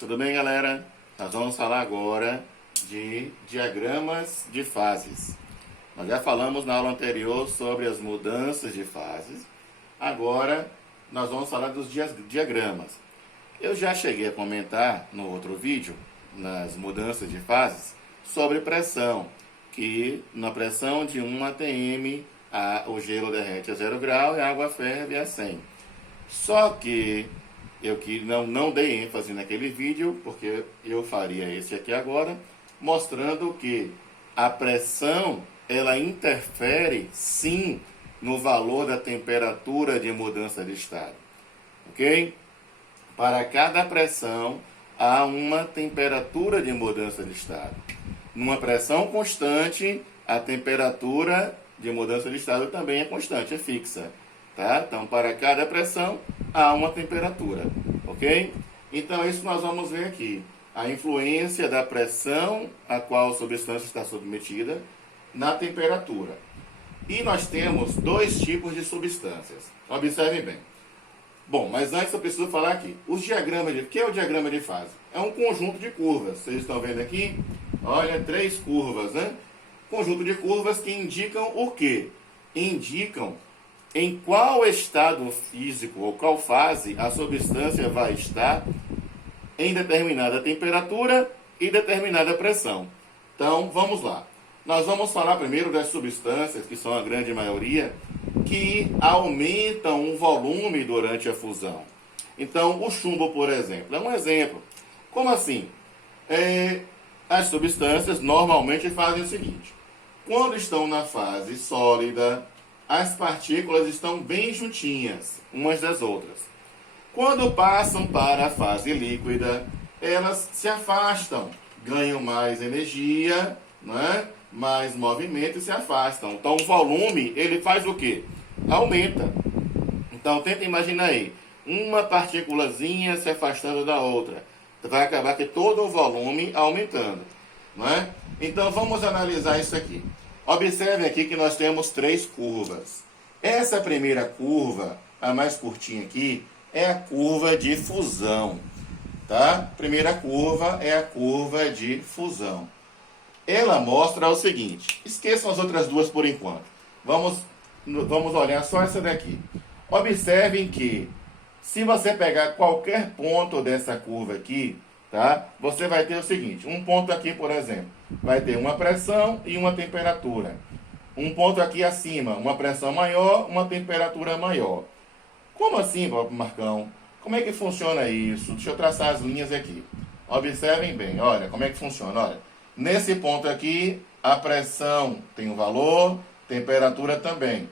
Tudo bem, galera? Nós vamos falar agora de diagramas de fases. Nós já falamos na aula anterior sobre as mudanças de fases. Agora nós vamos falar dos diagramas. Eu já cheguei a comentar no outro vídeo, nas mudanças de fases, sobre pressão, que na pressão de 1 atm o gelo derrete a 0 grau e a água ferve a 100. Só que eu não dei ênfase naquele vídeo, porque eu faria esse aqui agora, mostrando que a pressão ela interfere sim no valor da temperatura de mudança de estado. Ok? Para cada pressão há uma temperatura de mudança de estado. Numa pressão constante, a temperatura de mudança de estado também é constante, é fixa. Tá? Então, para cada pressão, há uma temperatura, ok? Então, isso nós vamos ver aqui. A influência da pressão a qual a substância está submetida na temperatura. E nós temos dois tipos de substâncias. Observem bem. Bom, mas antes eu preciso falar aqui. Os diagramas o que é o diagrama de fase? É um conjunto de curvas. Vocês estão vendo aqui? Olha, 3 curvas, né? Conjunto de curvas que indicam o quê? Indicam em qual estado físico ou qual fase a substância vai estar em determinada temperatura e determinada pressão. Então, vamos lá. Nós vamos falar primeiro das substâncias, que são a grande maioria, que aumentam o volume durante a fusão. Então, o chumbo, por exemplo, é um exemplo. Como assim? As substâncias normalmente fazem o seguinte. Quando estão na fase sólida, as partículas estão bem juntinhas umas das outras. Quando passam para a fase líquida, elas se afastam, ganham mais energia, não é? Mais movimento e se afastam. Então o volume, ele faz o quê? Aumenta. Então tenta imaginar aí, uma partículazinha se afastando da outra. Vai acabar que todo o volume aumentando, não é? Então vamos analisar isso aqui. Observe aqui que nós temos 3 curvas. Essa primeira curva, a mais curtinha aqui, é a curva de fusão. Tá? Primeira curva é a curva de fusão. Ela mostra o seguinte. Esqueçam as outras duas por enquanto. Vamos olhar só essa daqui. Observem que, se você pegar qualquer ponto dessa curva aqui, tá? Você vai ter o seguinte, um ponto aqui, por exemplo, vai ter uma pressão e uma temperatura. Um ponto aqui acima, uma pressão maior, uma temperatura maior. Como assim, Marcão? Como é que funciona isso? Deixa eu traçar as linhas aqui. Observem bem, olha como é que funciona. Olha, nesse ponto aqui, a pressão tem um valor, temperatura também.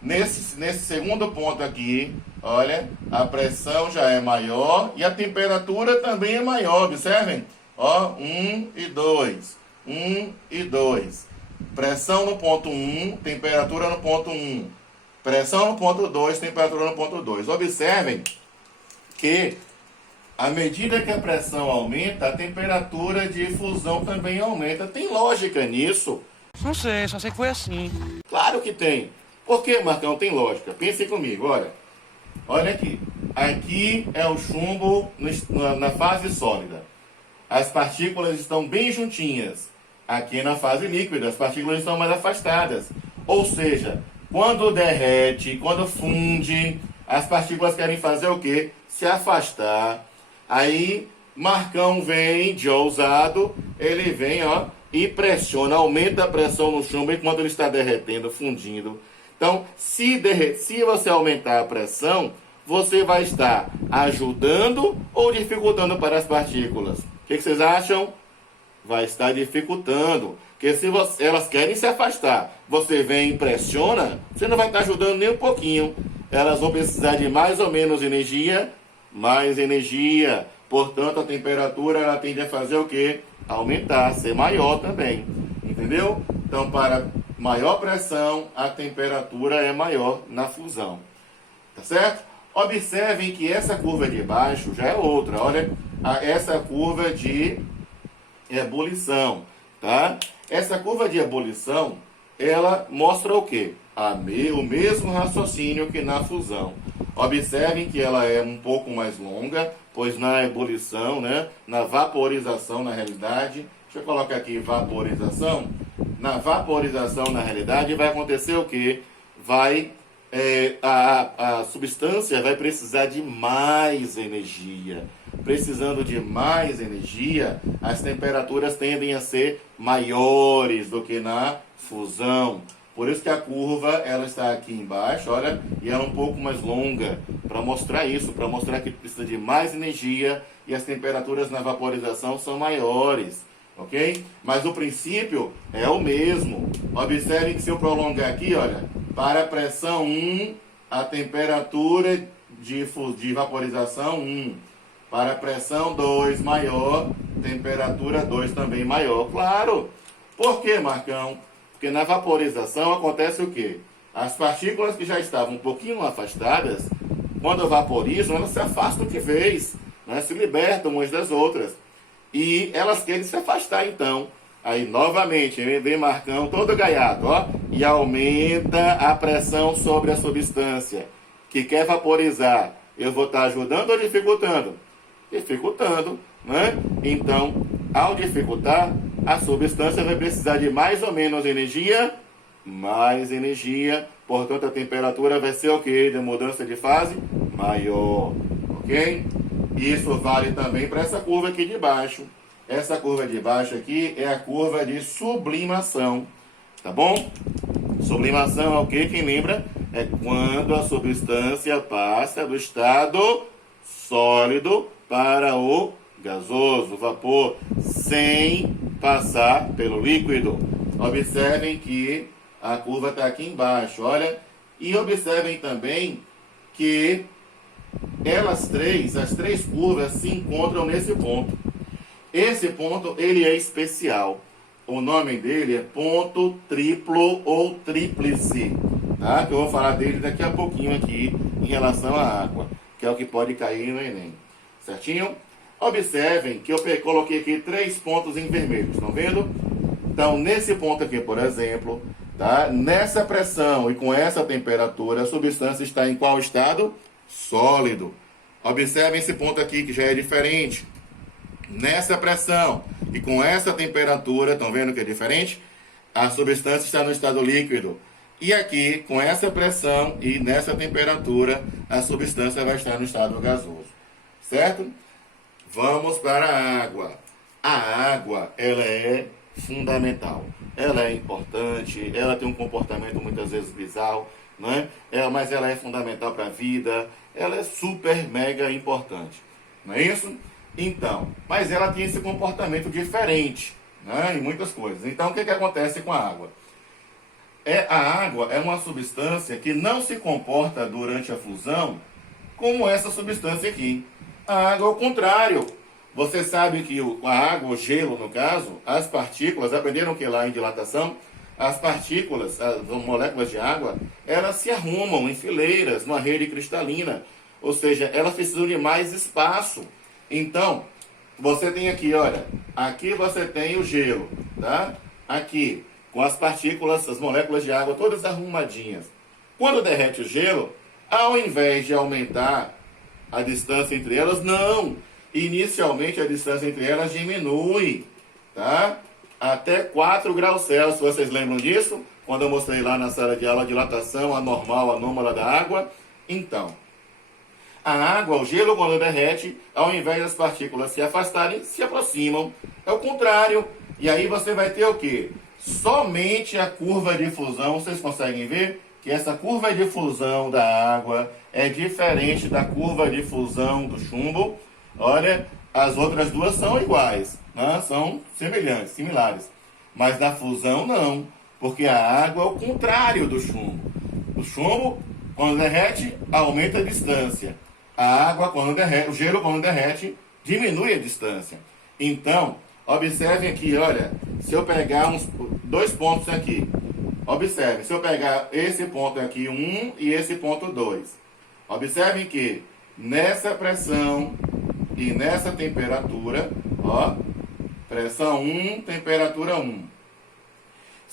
Nesse segundo ponto aqui, olha, a pressão já é maior e a temperatura também é maior, observem? Ó, 1 e 2, 1 e 2. Pressão no ponto 1, temperatura no ponto 1. Pressão no ponto 2, temperatura no ponto 2. Observem que, à medida que a pressão aumenta, a temperatura de fusão também aumenta. Tem lógica nisso? Não sei, só sei que foi assim. Claro que tem. Por que, Marcão? Tem lógica. Pensem comigo, olha. Olha aqui. Aqui é o chumbo na fase sólida. As partículas estão bem juntinhas. Aqui na fase líquida, as partículas estão mais afastadas. Ou seja, quando derrete, quando funde, as partículas querem fazer o quê? Se afastar. Aí, Marcão vem de ousado, ele vem, ó, e pressiona, aumenta a pressão no chumbo enquanto ele está derretendo, fundindo. Então, se você aumentar a pressão, você vai estar ajudando ou dificultando para as partículas? O que vocês acham? Vai estar dificultando. Porque se elas querem se afastar, você vem e pressiona, você não vai estar ajudando nem um pouquinho. Elas vão precisar de mais ou menos energia, mais energia. Portanto, a temperatura ela tende a fazer o quê? Aumentar, ser maior também. Entendeu? Então, para maior pressão, a temperatura é maior na fusão. Tá certo? Observem que essa curva de baixo já é outra. Olha, essa curva de ebulição, tá? Essa curva de ebulição, ela mostra o quê? o mesmo raciocínio que na fusão. Observem que ela é um pouco mais longa, pois na ebulição, né, na vaporização, na realidade, deixa eu colocar aqui vaporização. Na vaporização, na realidade, vai acontecer o quê? A substância vai precisar de mais energia. Precisando de mais energia, as temperaturas tendem a ser maiores do que na fusão. Por isso que a curva ela está aqui embaixo, olha, e ela é um pouco mais longa, para mostrar isso, para mostrar que precisa de mais energia e as temperaturas na vaporização são maiores, ok? Mas o princípio é o mesmo. Observem que se eu prolongar aqui, olha, para a pressão 1, a temperatura de vaporização 1. Para a pressão 2 maior, temperatura 2 também maior. Claro! Por quê, Marcão? Porque na vaporização acontece o quê? As partículas que já estavam um pouquinho afastadas, quando vaporizam, elas se afastam de vez, né? Se libertam umas das outras. E elas querem se afastar, então. Aí, novamente, vem Marcão todo gaiato, ó, e aumenta a pressão sobre a substância que quer vaporizar. Eu vou estar ajudando ou dificultando? Dificultando, né? Então, ao dificultar, a substância vai precisar de mais ou menos energia, mais energia, portanto a temperatura vai ser o quê? De mudança de fase maior, ok? Isso vale também para essa curva aqui de baixo. Essa curva de baixo aqui é a curva de sublimação, tá bom? Sublimação é o quê? Quem lembra? É quando a substância passa do estado sólido para o gasoso, vapor, sem passar pelo líquido. Observem que a curva está aqui embaixo, olha. E observem também que as três curvas se encontram nesse ponto. Esse ponto, ele é especial. O nome dele é ponto triplo ou tríplice, tá? Que eu vou falar dele daqui a pouquinho aqui em relação à água, que é o que pode cair no Enem. Certinho? Observem que eu coloquei aqui 3 pontos em vermelho, estão vendo? Então, nesse ponto aqui, por exemplo, tá? Nessa pressão e com essa temperatura, a substância está em qual estado? Sólido. Observem esse ponto aqui que já é diferente. Nessa pressão e com essa temperatura, estão vendo que é diferente? A substância está no estado líquido. E aqui, com essa pressão e nessa temperatura, a substância vai estar no estado gasoso. Certo? Vamos para a água. A água, ela é fundamental. Ela é importante, ela tem um comportamento muitas vezes bizarro, não é? Mas ela é fundamental para a vida, ela é super, mega importante. Não é isso? Então, mas ela tem esse comportamento diferente, né, em muitas coisas. Então, o que acontece com a água? A água é uma substância que não se comporta durante a fusão como essa substância aqui. A água é o contrário. Você sabe que a água, o gelo no caso, as partículas, aprenderam que lá em dilatação, as partículas, as moléculas de água, elas se arrumam em fileiras, numa rede cristalina. Ou seja, elas precisam de mais espaço. Então, você tem aqui, olha, aqui você tem o gelo, tá? Aqui, com as partículas, as moléculas de água todas arrumadinhas. Quando derrete o gelo, ao invés de aumentar a distância entre elas, não. Inicialmente a distância entre elas diminui, tá? Até 4 graus Celsius, vocês lembram disso? Quando eu mostrei lá na sala de aula a dilatação anormal, anômala da água. Então, a água, o gelo, quando derrete, ao invés das partículas se afastarem, se aproximam. É o contrário. E aí você vai ter o quê? Somente a curva de fusão, vocês conseguem ver que essa curva de fusão da água é diferente da curva de fusão do chumbo. Olha, as outras duas são iguais, né? São semelhantes, similares. Mas na fusão não, porque a água é o contrário do chumbo. O chumbo, quando derrete, aumenta a distância. A água, quando derrete, o gelo, quando derrete, diminui a distância. Então, observem aqui, olha, se eu pegar 2 pontos aqui, observem, se eu pegar esse ponto aqui, 1, e esse ponto 2, observem que nessa pressão e nessa temperatura, ó, pressão 1, temperatura 1.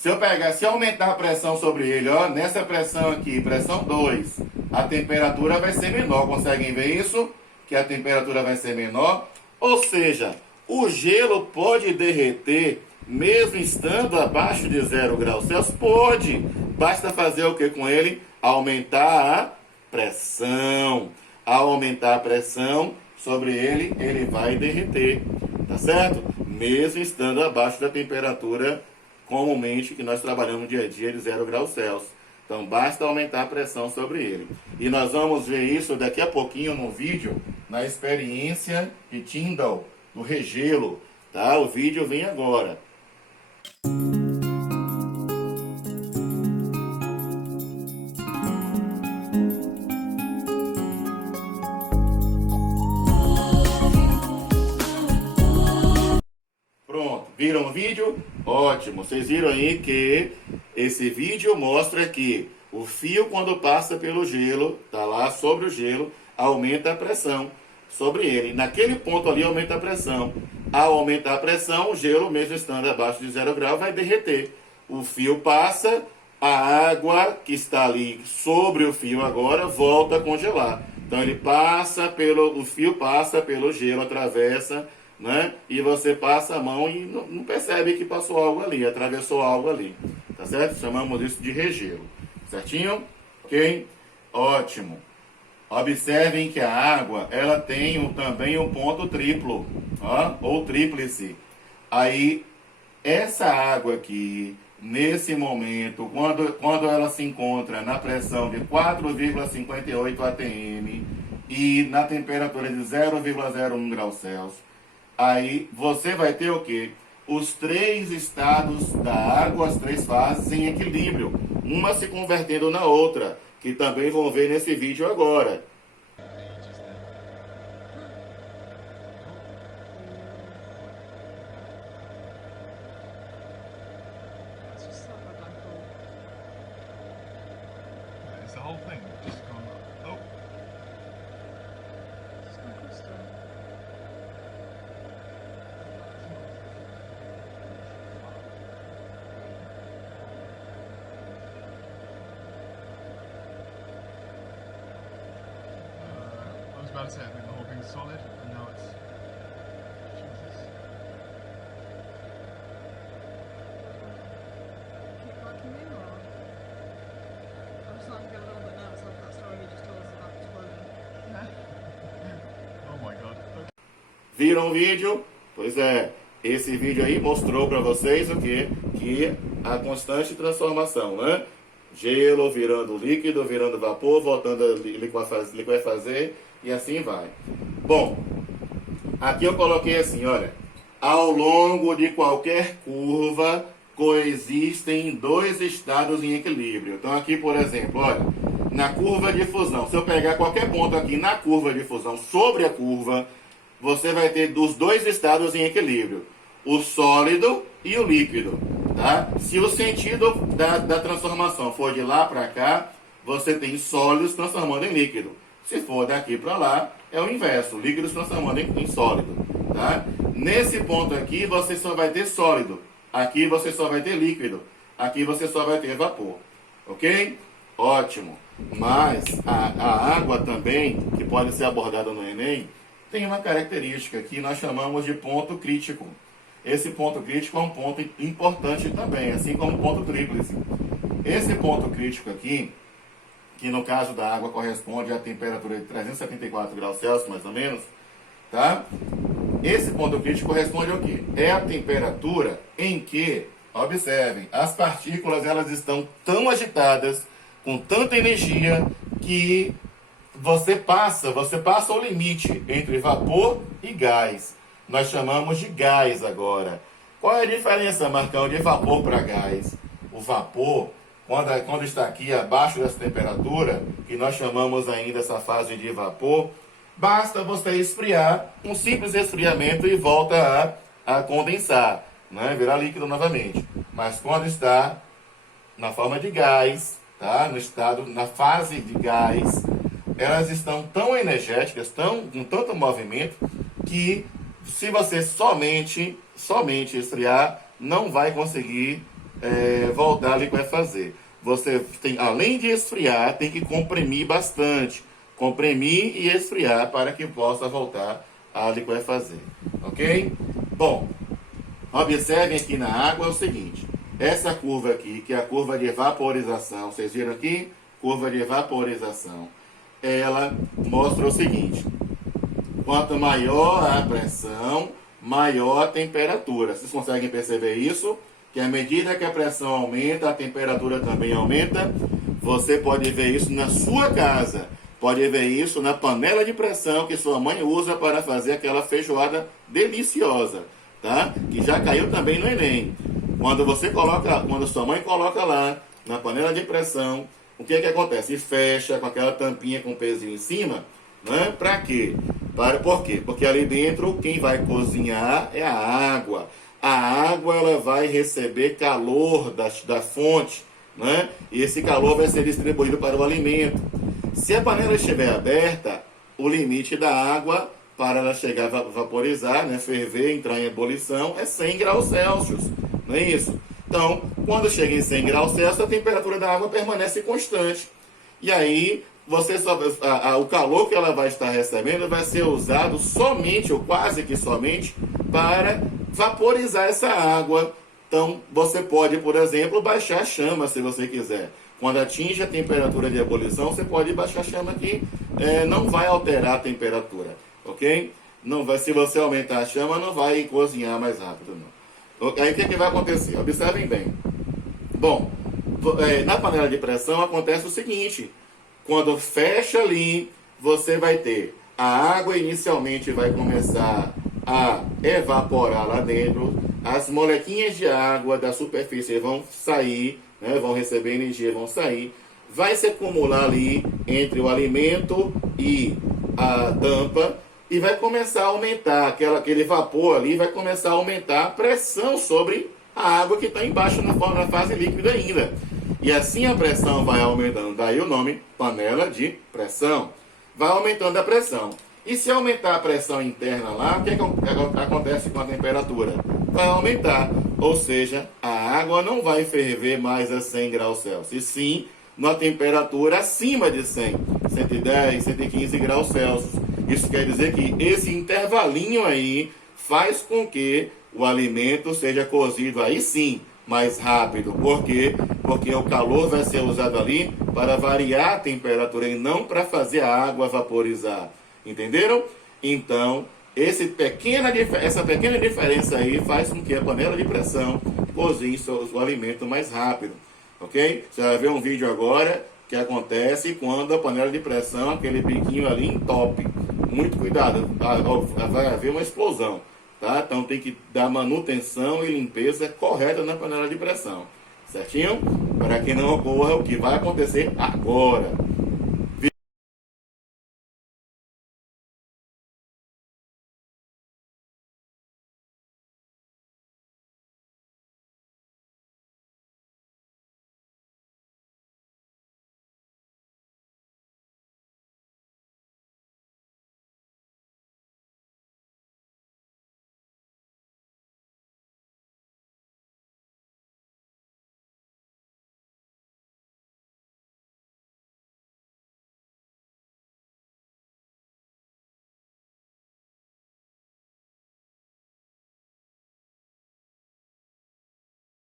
Se eu aumentar a pressão sobre ele, ó, nessa pressão aqui, pressão 2, a temperatura vai ser menor. Conseguem ver isso? Que a temperatura vai ser menor. Ou seja, o gelo pode derreter mesmo estando abaixo de 0 graus Celsius? Pode. Basta fazer o que com ele? Aumentar a pressão. Ao aumentar a pressão sobre ele, ele vai derreter. Tá certo? Mesmo estando abaixo da temperatura comumente que nós trabalhamos no dia a dia de 0 graus Celsius. Então basta aumentar a pressão sobre ele. E nós vamos ver isso daqui a pouquinho no vídeo, na experiência de Tyndall, do regelo. Tá? O vídeo vem agora. Pronto, viram o vídeo? Ótimo, vocês viram aí que esse vídeo mostra que o fio, quando passa pelo gelo, tá lá sobre o gelo, aumenta a pressão sobre ele. Naquele ponto ali aumenta a pressão. Ao aumentar a pressão, o gelo, mesmo estando abaixo de 0 grau, vai derreter. O fio passa, a água que está ali sobre o fio agora volta a congelar. Então ele passa o fio passa pelo gelo, atravessa, né? E você passa a mão e não percebe que passou algo ali, atravessou algo ali. Tá certo? Chamamos isso de regelo. Certinho? Ok? Ótimo. Observem que a água, ela tem também um ponto triplo, ó, ou tríplice. Aí, essa água aqui, nesse momento, quando ela se encontra na pressão de 4,58 atm e na temperatura de 0,01 graus Celsius, aí você vai ter o quê? Os 3 estados da água, as 3 fases em equilíbrio, uma se convertendo na outra, que também vão ver nesse vídeo agora. It's the whole thing just gone. Oh. I was about to say, I think the whole thing's solid, and now it's. Jesus. Keep working in, or I'm starting to get a little bit nervous after that story you just told us about explosion. Oh my god. Okay. Viram o vídeo? Pois é, esse vídeo aí mostrou para vocês o quê? Que a constante transformação, né? Gelo virando líquido, virando vapor, voltando a liquefazer e assim vai. Bom, aqui eu coloquei assim, olha. Ao longo de qualquer curva coexistem 2 estados em equilíbrio. Então aqui, por exemplo, olha, na curva de fusão, se eu pegar qualquer ponto aqui na curva de fusão, sobre a curva, você vai ter os 2 estados em equilíbrio, o sólido e o líquido. Tá? Se o sentido da transformação for de lá para cá, você tem sólidos transformando em líquido. Se for daqui para lá, é o inverso, líquidos transformando em sólido. Tá? Nesse ponto aqui, você só vai ter sólido. Aqui você só vai ter líquido. Aqui você só vai ter vapor. Ok? Ótimo. Mas a água também, que pode ser abordada no Enem, tem uma característica que nós chamamos de ponto crítico. Esse ponto crítico é um ponto importante também, assim como o ponto tríplice. Esse ponto crítico aqui, que no caso da água corresponde à temperatura de 374 graus Celsius, mais ou menos, tá? Esse ponto crítico corresponde ao quê? É a temperatura em que, observem, as partículas elas estão tão agitadas, com tanta energia, que você passa o limite entre vapor e gás. Nós chamamos de gás agora. Qual é a diferença, Marcão, de vapor para gás? O vapor, quando está aqui abaixo dessa temperatura, que nós chamamos ainda essa fase de vapor, basta você esfriar, um simples esfriamento e volta a condensar, né? Virar líquido novamente. Mas quando está na forma de gás, tá? Na fase de gás, elas estão tão energéticas, com tanto movimento, que se você somente esfriar, não vai conseguir voltar a liquefazer. Você tem, além de esfriar, tem que comprimir bastante. Comprimir e esfriar para que possa voltar a liquefazer. Ok? Bom, observem aqui na água é o seguinte. Essa curva aqui, que é a curva de vaporização, vocês viram aqui? Curva de vaporização. Ela mostra o seguinte. Quanto maior a pressão, maior a temperatura. Vocês conseguem perceber isso? Que à medida que a pressão aumenta, a temperatura também aumenta. Você pode ver isso na sua casa. Pode ver isso na panela de pressão que sua mãe usa para fazer aquela feijoada deliciosa, tá? Que já caiu também no Enem. Quando sua mãe coloca lá na panela de pressão, o que acontece? Fecha com aquela tampinha com pezinho em cima, né? Para quê? Por quê? Porque ali dentro quem vai cozinhar é a água. A água ela vai receber calor da fonte, né? E esse calor vai ser distribuído para o alimento. Se a panela estiver aberta, o limite da água para ela chegar a vaporizar, né, ferver, entrar em ebulição, é 100 graus Celsius, não é isso? Então, quando chega em 100 graus Celsius, a temperatura da água permanece constante. E aí, o calor que ela vai estar recebendo vai ser usado somente, ou quase que somente, para vaporizar essa água. Então, você pode, por exemplo, baixar a chama, se você quiser. Quando atinge a temperatura de ebulição, você pode baixar a chama que não vai alterar a temperatura, ok? Não vai, se você aumentar a chama, não vai cozinhar mais rápido, não. Aí o que vai acontecer? Observem bem. Bom, na panela de pressão acontece o seguinte. Quando fecha ali, você vai ter a água inicialmente vai começar a evaporar lá dentro, as molequinhas de água da superfície vão sair, né, vão receber energia, vão sair, vai se acumular ali entre o alimento e a tampa e vai começar a aumentar, aquele vapor ali vai começar a aumentar a pressão sobre a água que está embaixo na fase líquida ainda. E assim a pressão vai aumentando, daí o nome panela de pressão. Vai aumentando a pressão. E se aumentar a pressão interna lá, o que acontece com a temperatura? Vai aumentar, ou seja, a água não vai ferver mais a 100 graus Celsius, e sim na temperatura acima de 100, 110, 115 graus Celsius. Isso quer dizer que esse intervalinho aí faz com que o alimento seja cozido aí sim, mais rápido. Por quê? Porque o calor vai ser usado ali para variar a temperatura e não para fazer a água vaporizar. Entenderam? Então, essa pequena diferença aí faz com que a panela de pressão cozinhe o alimento mais rápido. Ok? Você vai ver um vídeo agora que acontece quando a panela de pressão, aquele biquinho ali, entope. Muito cuidado, vai haver uma explosão. Tá? Então tem que dar manutenção e limpeza correta na panela de pressão. Certinho? Para que não ocorra o que vai acontecer agora.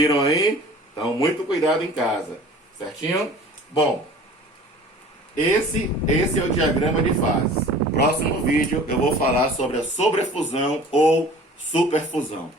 Viram aí? Então, muito cuidado em casa. Certinho? Bom, esse é o diagrama de fases. Próximo vídeo eu vou falar sobre a sobrefusão ou superfusão.